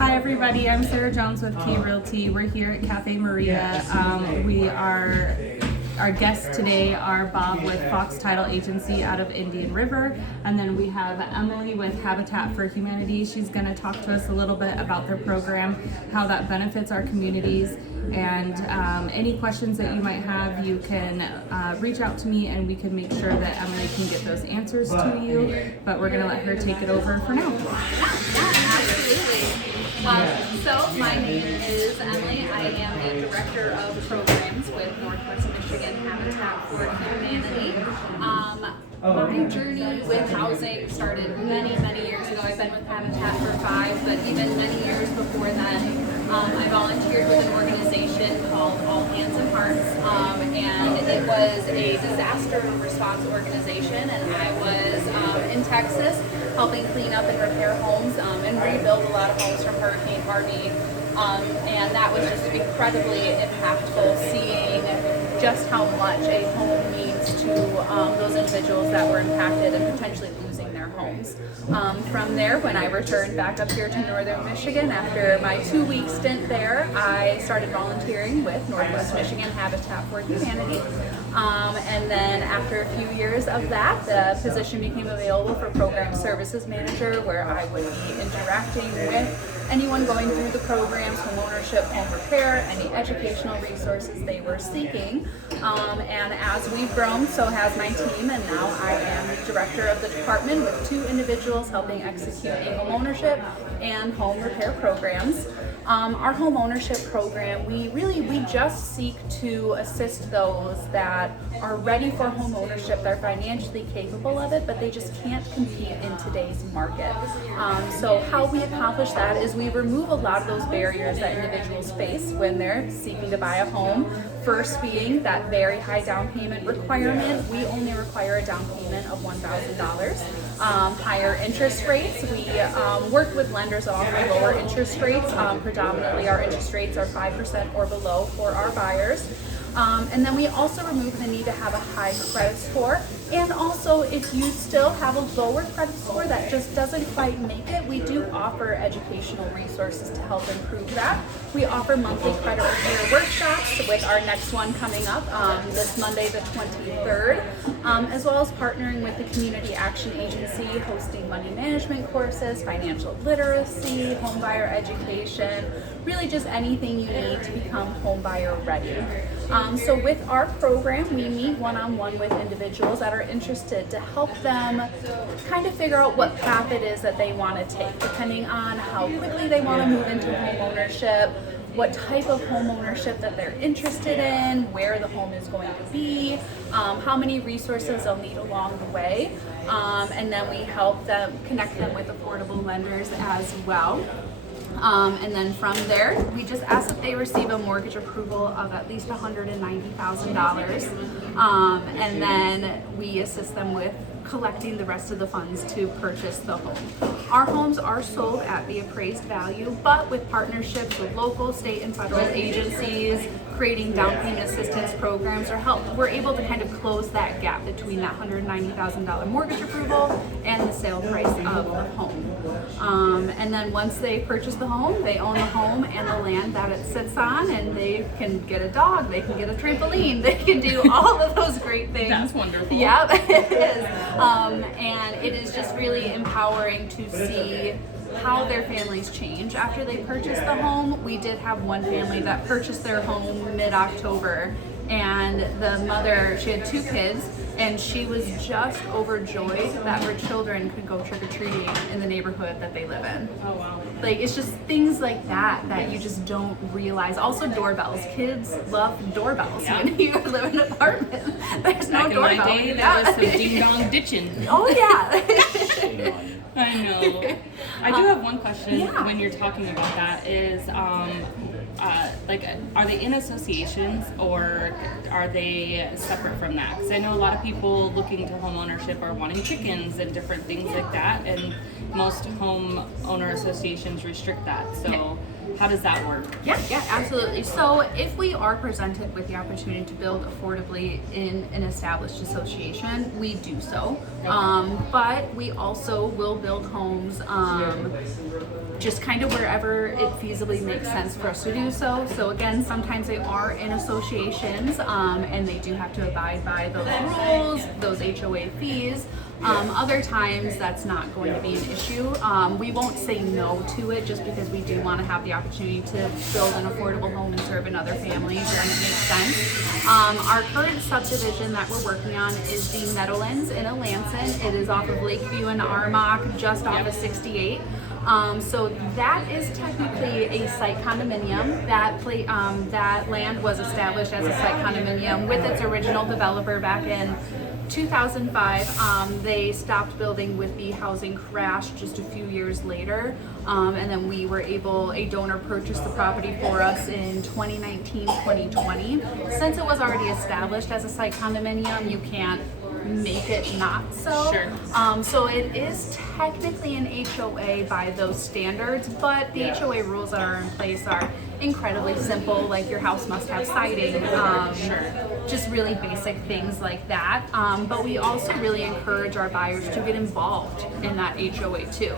Hi everybody, I'm Sarah Jones with Key Realty. We're here at Cafe Maria. Our guests today are Bob with Fox Title Agency out of Indian River, and then we have Emily with Habitat for Humanity. She's going to talk to us a little bit about their program, how that benefits our communities, and any questions that you might have, you can reach out to me and we can make sure that Emily can get those answers to you, but we're going to let her take it over for now. Absolutely. So my name is Emily. I am the Director of Programs with Northwest Michigan Habitat for Humanity. My journey with housing started many years ago. I've been with Habitat for 5, but even many years before then, I volunteered with an organization called All Hands and Hearts, and it was a disaster response organization, and I was in Texas helping clean up and repair homes and rebuild a lot of homes from Hurricane Harvey, and that was just incredibly impactful, seeing just how much a home means to those individuals that were impacted and potentially losing their homes. From there, when I returned back up here to Northern Michigan after my 2-week stint there, I started volunteering with Northwest Michigan Habitat for Humanity. And then after a few years of that, the position became available for Program Services Manager, where I would be interacting with anyone going through the programs, home ownership, home repair, any educational resources they were seeking. And as we've grown, so has my team, and now I am the director of the department with 2 individuals helping execute a home ownership and home repair programs. Our home ownership program, we just seek to assist those that are ready for home ownership, they're financially capable of it, but they just can't compete in today's market. So how we accomplish that is we remove a lot of those barriers that individuals face when they're seeking to buy a home. First being that very high down payment requirement. We only require a down payment of $1,000. Higher interest rates. We work with lenders that offer lower interest rates. Predominantly our interest rates are 5% or below for our buyers. And then we also remove the need to have a high credit score. And also, if you still have a lower credit score that just doesn't quite make it, we do offer educational resources to help improve that. We offer monthly credit repair workshops, with our next one coming up this Monday the 23rd, as well as partnering with the Community Action Agency, hosting money management courses, financial literacy, homebuyer education, really just anything you need to become homebuyer ready. So with our program, we meet one-on-one with individuals that are interested to help them kind of figure out what path it is that they want to take, depending on how quickly they want to move into home ownership, what type of home ownership that they're interested in, where the home is going to be, how many resources they'll need along the way, and then we help them connect them with affordable lenders as well. And then from there, we just ask that they receive a mortgage approval of at least $190,000. And then we assist them with collecting the rest of the funds to purchase the home. Our homes are sold at the appraised value, but with partnerships with local, state, and federal agencies, creating down payment assistance programs or help, we're able to kind of close that gap between that $190,000 mortgage approval and the sale price of the home. And then once they purchase the home, they own the home and the land that it sits on, and they can get a dog, they can get a trampoline, they can do all of those great things. That's wonderful. Yep, it is. And it is just really empowering to see how their families change after they purchase the home. We did have one family that purchased their home mid-October, and the mother, she had 2 kids, and she was just overjoyed that her children could go trick-or-treating in the neighborhood that they live in. Oh wow. Like, it's just things like that that you just don't realize. Also doorbells. Kids love doorbells. Yeah. When you live in an apartment, there's no Back doorbell. in my day, there was some ding-dong ditching. Oh yeah. I know. I do have one question Yeah. when you're talking about that is, like, are they in associations or are they separate from that? Because I know a lot of people looking to home ownership are wanting chickens and different things like that, and most home owner associations restrict that. So how does that work? Yeah, absolutely. So if we are presented with the opportunity to build affordably in an established association, we do so. Okay. But we also will build homes just kind of wherever it feasibly makes sense for us to do so. So again, sometimes they are in associations, and they do have to abide by those rules, those HOA fees. Other times that's not going to be an issue. We won't say no to it just because we do want to have the opportunity to build an affordable home and serve another families when it makes sense. Our current subdivision that we're working on is the Meadowlands in Alanson. It is off of Lakeview and Armonk, just off of 68. So that is technically a site condominium. That land was established as a site condominium with its original developer back in 2005. They stopped building with the housing crash just a few years later, and then we were able, a donor purchased the property for us in 2019, 2020. Since it was already established as a site condominium, you can't make it not so. Sure. So it is technically an HOA by those standards, but the HOA rules that are in place are incredibly simple, like your house must have siding, just really basic things like that. But we also really encourage our buyers to get involved in that HOA too.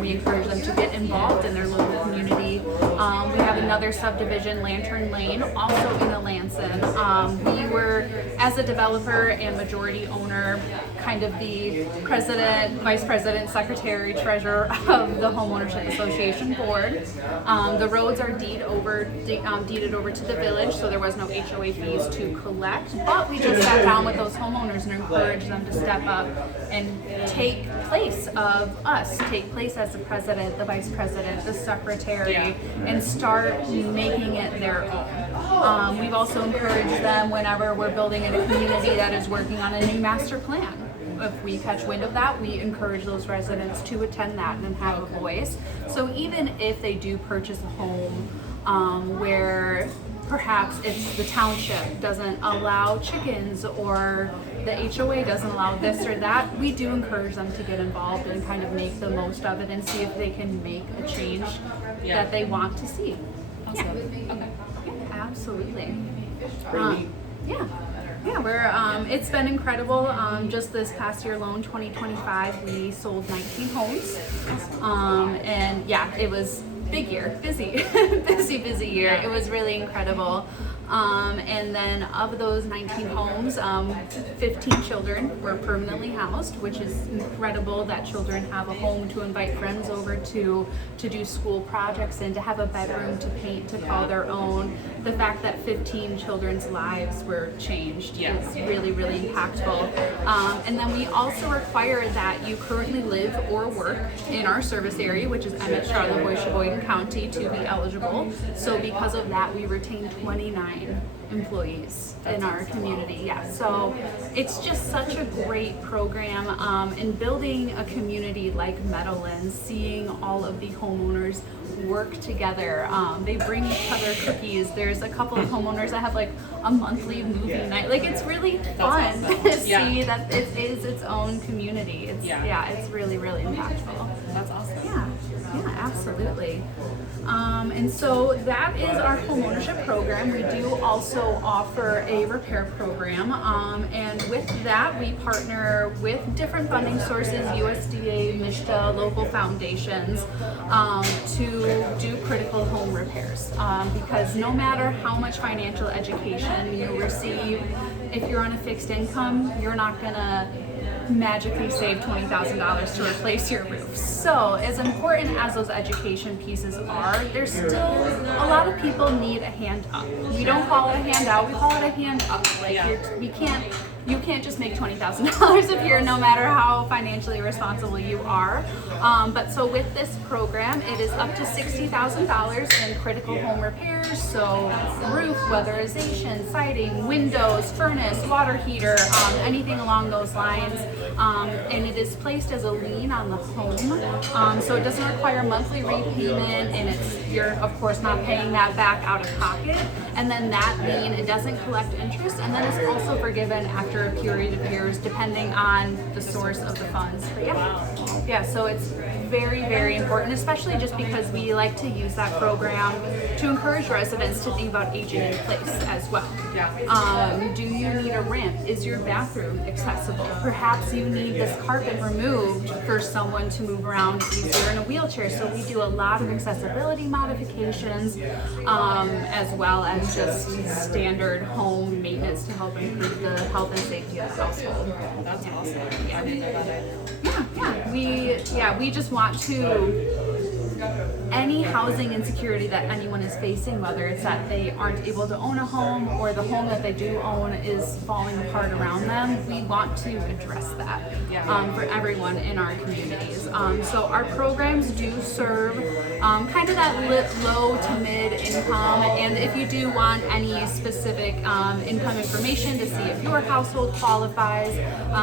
We encourage them to get involved in their local community. We have another subdivision, Lantern Lane, also in Alanson. We were, as a developer and majority owner, kind of the president, vice president, secretary, treasurer of the Homeownership Association board. The roads are deeded over to the village, so there was no HOA fees to collect, but we just sat down with those homeowners and encouraged them to step up and take place of us, take place as the president, the vice president, the secretary, and start making it their own. We've also encouraged them whenever we're building in a community that is working on a new master plan. If we catch wind of that, we encourage those residents to attend that and have a voice. So even if they do purchase a home where perhaps it's the township doesn't allow chickens or the HOA doesn't allow this or that, we do encourage them to get involved and kind of make the most of it and see if they can make a change that they want to see. Awesome. Okay. Absolutely. Pretty Yeah, we're it's been incredible. Just this past year alone, 2025, we sold 19 homes. And yeah, it was big year, busy, busy year. It was really incredible. And then of those 19 homes, 15 children were permanently housed, which is incredible that children have a home to invite friends over to do school projects in, to have a bedroom to paint, to call their own. The fact that 15 children's lives were changed is really, really impactful. And then we also require that you currently live or work in our service area, which is Emmett, Charlevoix, Sheboygan County, to be eligible. So because of that, we retain 29 employees in our community. Yeah, so it's just such a great program, and building a community like Meadowlands, seeing all of the homeowners work together. They bring each other cookies. There's a couple of homeowners that have like a monthly movie night. Like, it's really fun to see that it is its own community. It's it's really, really impactful. That's awesome. Yeah, absolutely. And so that is our homeownership program. We do also offer a repair program, and with that we partner with different funding sources, USDA, MSHDA, local foundations, to do critical home repairs, because no matter how much financial education you receive, if you're on a fixed income, you're not gonna magically save $20,000 to replace your roof. So as important as those education pieces are, there's still a lot of people need a hand up. We don't call it a hand out, we call it a hand up. Like, you can't just make $20,000 a year, no matter how financially responsible you are. But so with this program, it is up to $60,000 in critical home repairs. So roof, weatherization, siding, windows, furnace, water heater, anything along those lines. And it is placed as a lien on the home. So it doesn't require monthly repayment, and you're of course not paying that back out of pocket. And then that lien, it doesn't collect interest, and then it's also forgiven after a period of years, depending on the source of the funds. But yeah, so it's very, very important, especially just because we like to use that program to encourage residents to think about aging in place as well. Do you need a ramp? Is your bathroom accessible? Perhaps you need this carpet removed for someone to move around easier in a wheelchair. So we do a lot of accessibility modifications, as well as just standard home maintenance to help improve the health and safety of the household. That's awesome. I didn't know that either. We just want to, any housing insecurity that anyone is facing, whether it's that they aren't able to own a home or the home that they do own is falling apart around them, we want to address that for everyone in our communities. So our programs do serve kind of that low to mid income, and if you do want any specific income information to see if your household qualifies,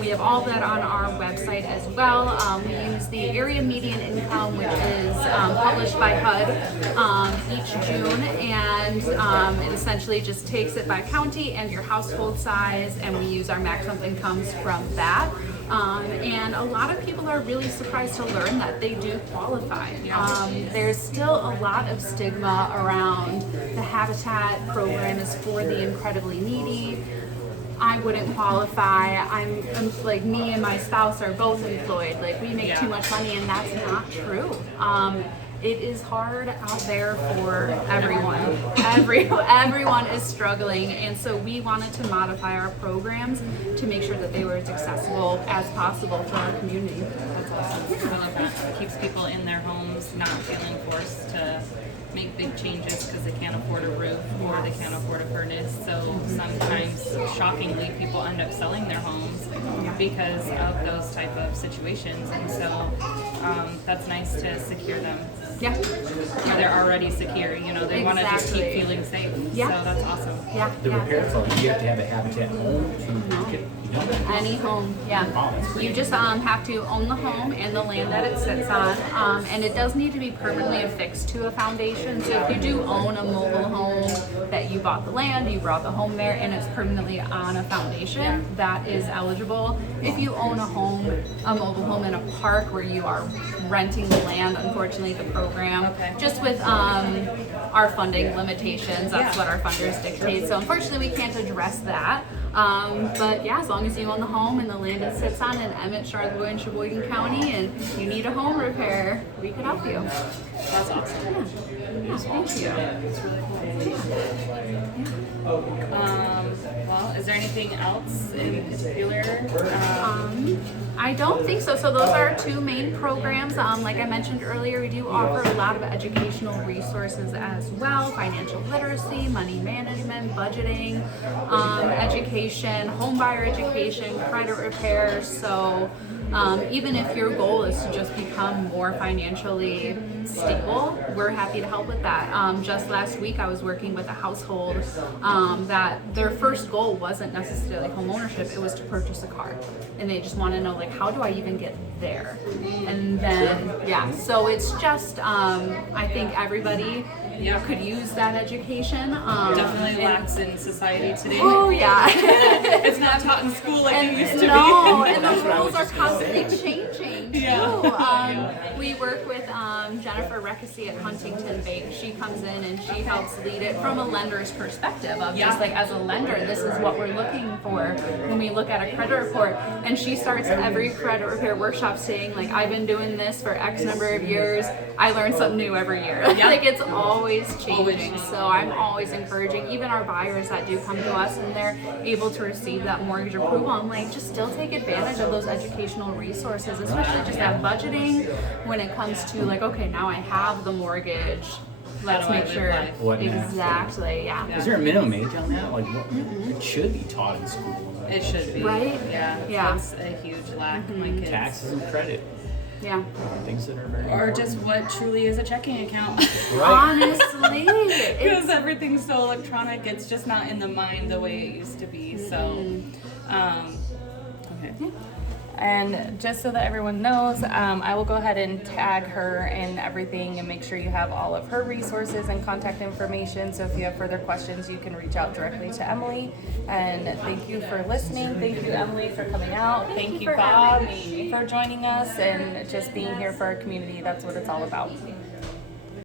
we have all that on our website as well. We use the area median income, which is published by HUD each June, and it essentially just takes it by county and your household size, and we use our maximum incomes from that. And a lot of people are really surprised to learn that they do qualify. There's still a lot of stigma around the Habitat program is for the incredibly needy. I wouldn't qualify. I'm like, me and my spouse are both employed. Like, we make too much money, and that's not true. It is hard out there for everyone. Everyone is struggling, and so we wanted to modify our programs to make sure that they were as accessible as possible for our community. That's awesome. I love that. It keeps people in their homes not feeling forced to make big changes because they can't afford a roof or they can't afford a furnace. So sometimes, shockingly, people end up selling their homes because of those type of situations, and so that's nice to secure them. Where they're already secure, you know, they want to just keep feeling safe. So that's awesome. The repair fund, you have to have a Habitat home to get any home, you just have to own the home and the land that it sits on, and it does need to be permanently affixed to a foundation. So if you do own a mobile home that you bought the land, you brought the home there, and it's permanently on a foundation, that is eligible. If you own a mobile home in a park where you are renting the land, unfortunately the program, just with our funding limitations, that's what our funders dictate. So unfortunately we can't address that. But yeah, as long as you own the home and the land it sits on in Emmett, Charlevoix, and Sheboygan County, and you need a home repair, we can help you. That's awesome. Thank you. It's really cool. Well, is there anything else in particular? I don't think so. So those are our two main programs. Like I mentioned earlier, we do offer a lot of educational resources as well: financial literacy, money management, budgeting, education, home buyer education, credit repair. So even if your goal is to just become more financially stable, we're happy to help with that. Just last week I was working with a household that their first goal wasn't necessarily home ownership, it was to purchase a car, and they just want to know, like, how do I even get there? And then so it's just I think everybody could use that education. Definitely lacks in society today. Oh yeah. It's not taught in school like it used to be. No, and the rules are constantly changing too. We work with Jennifer Reckesy at Huntington Bank. She comes in and she helps lead it from a lender's perspective of just like, as a lender, this is what we're looking for when we look at a credit report. And she starts every credit repair workshop saying, like, I've been doing this for X number of years. I learn something new every year. Like, it's always changing. So I'm always encouraging even our buyers that do come to us and they're able to receive that mortgage approval. I'm like, just still take advantage of those educational resources, especially just that budgeting when it comes to, like, okay, now I have the mortgage. Let's make sure. Exactly. Is there a minimum age on that? Like, it should be taught in school. It should be. Right? Yeah. That's a huge lack. My kids. Taxes and credit. Things that are very Or important. just what truly is a checking account. Honestly. Because everything's so electronic, it's just not in the mind the way it used to be. So, okay. And just so that everyone knows, I will go ahead and tag her and everything and make sure you have all of her resources and contact information. So if you have further questions, you can reach out directly to Emily. And thank you for listening. Thank you, Emily, for coming out. Thank you, Bob, for joining us and just being here for our community. That's what it's all about.